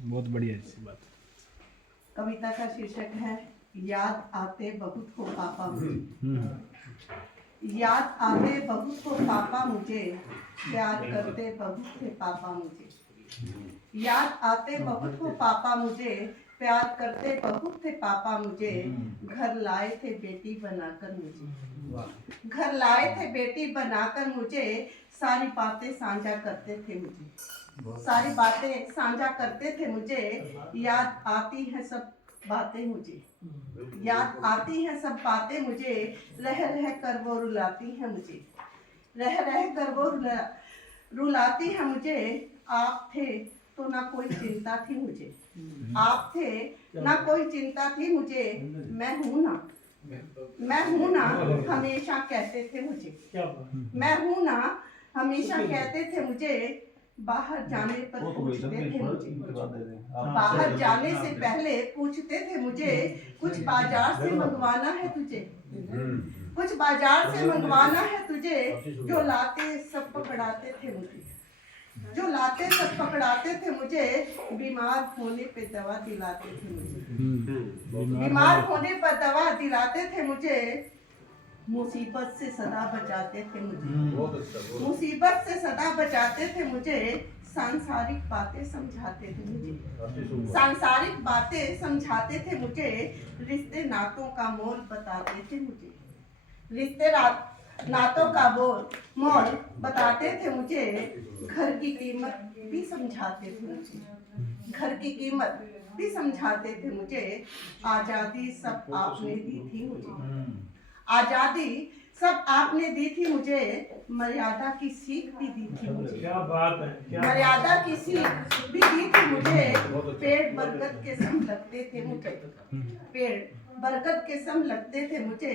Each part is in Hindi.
बहुत बढ़िया अच्छी बात। कविता का शीर्षक है याद आते बहुत हो पापा मुझे। याद आते बहुत हो पापा मुझे, प्यार करते बहुत थे पापा मुझे। याद आते बहुत हो पापा मुझे, प्यार करते बहुत थे पापा मुझे। घर लाए थे बेटी बनाकर मुझे, घर लाए थे बेटी बनाकर मुझे। सारी बातें साझा करते थे मुझे, सारी बातें साझा करते थे मुझे। याद आती है सब बातें मुझे, याद आती है सब बातें मुझे। रह रह कर वो रुलाती है मुझे, रह रह कर वो रुलाती है मुझे। आप थे तो ना कोई चिंता थी मुझे, आप थे ना कोई चिंता थी मुझे। मैं हूं ना, मैं हूं ना हमेशा कहते थे मुझे, मैं हूं ना हमेशा कहते थे मुझे। बाहर जाने पर पूछते थे मुझे, बाहर जाने से पहले पूछते थे मुझे। कुछ बाजार से मंगवाना है तुझे, कुछ बाजार से मंगवाना है तुझे। जो लाते सब पकड़ाते थे मुझे, जो लाते सब पकड़ाते थे मुझे। बीमार होने पे दवा दिलाते थे मुझे, बीमार होने पर दवा दिलाते थे मुझे। मुसीबत से सदा बचाते थे मुझे, मुसीबत से सदा बचाते थे मुझे। सांसारिक बातें समझाते थे मुझे, सांसारिक बातें समझाते थे मुझे। रिश्ते नातों का मोल बताते थे मुझे, रिश्ते नातों का मोल बताते थे मुझे। घर की कीमत भी समझाते थे मुझे, घर की कीमत भी समझाते थे मुझे। आजादी सब आपने दी थी मुझे, आजादी सब आपने दी थी मुझे। मर्यादा की सीख भी दी थी मुझे, क्या बात है, क्या मर्यादा की सीख भी दी थी मुझे। पेड़ बरगद के सम लगते थे मुझे, पेड़ बरगद के सम लगते थे मुझे।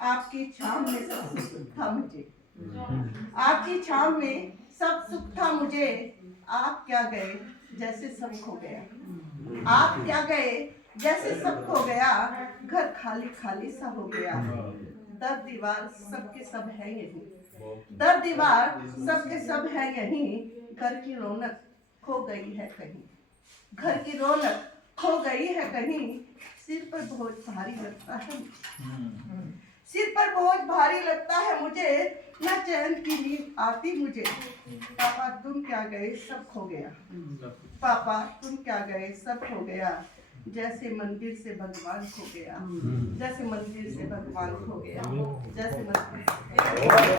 आपकी छांव में सब सुख था मुझे, आपकी छांव में सब सुख था मुझे। आप क्या गए जैसे सब खो गया, आप क्या गए जैसे सब खो गया। घर खाली खाली सा हो गया। दर दीवार सबके सब है यहीं, दर दीवार सबके सब है यहीं। घर की रौनक खो गई है कहीं, घर की रौनक खो गई है कहीं। सिर पर बोझ भारी लगता है, सिर पर बोझ भारी लगता है मुझे। न चैन की नींद आती मुझे। पापा तुम क्या गए सब खो गया, पापा तुम क्या गए सब खो गया। जैसे मंदिर से भगवान खो गया, जैसे मंदिर से भगवान खो गया, जैसे मंदिर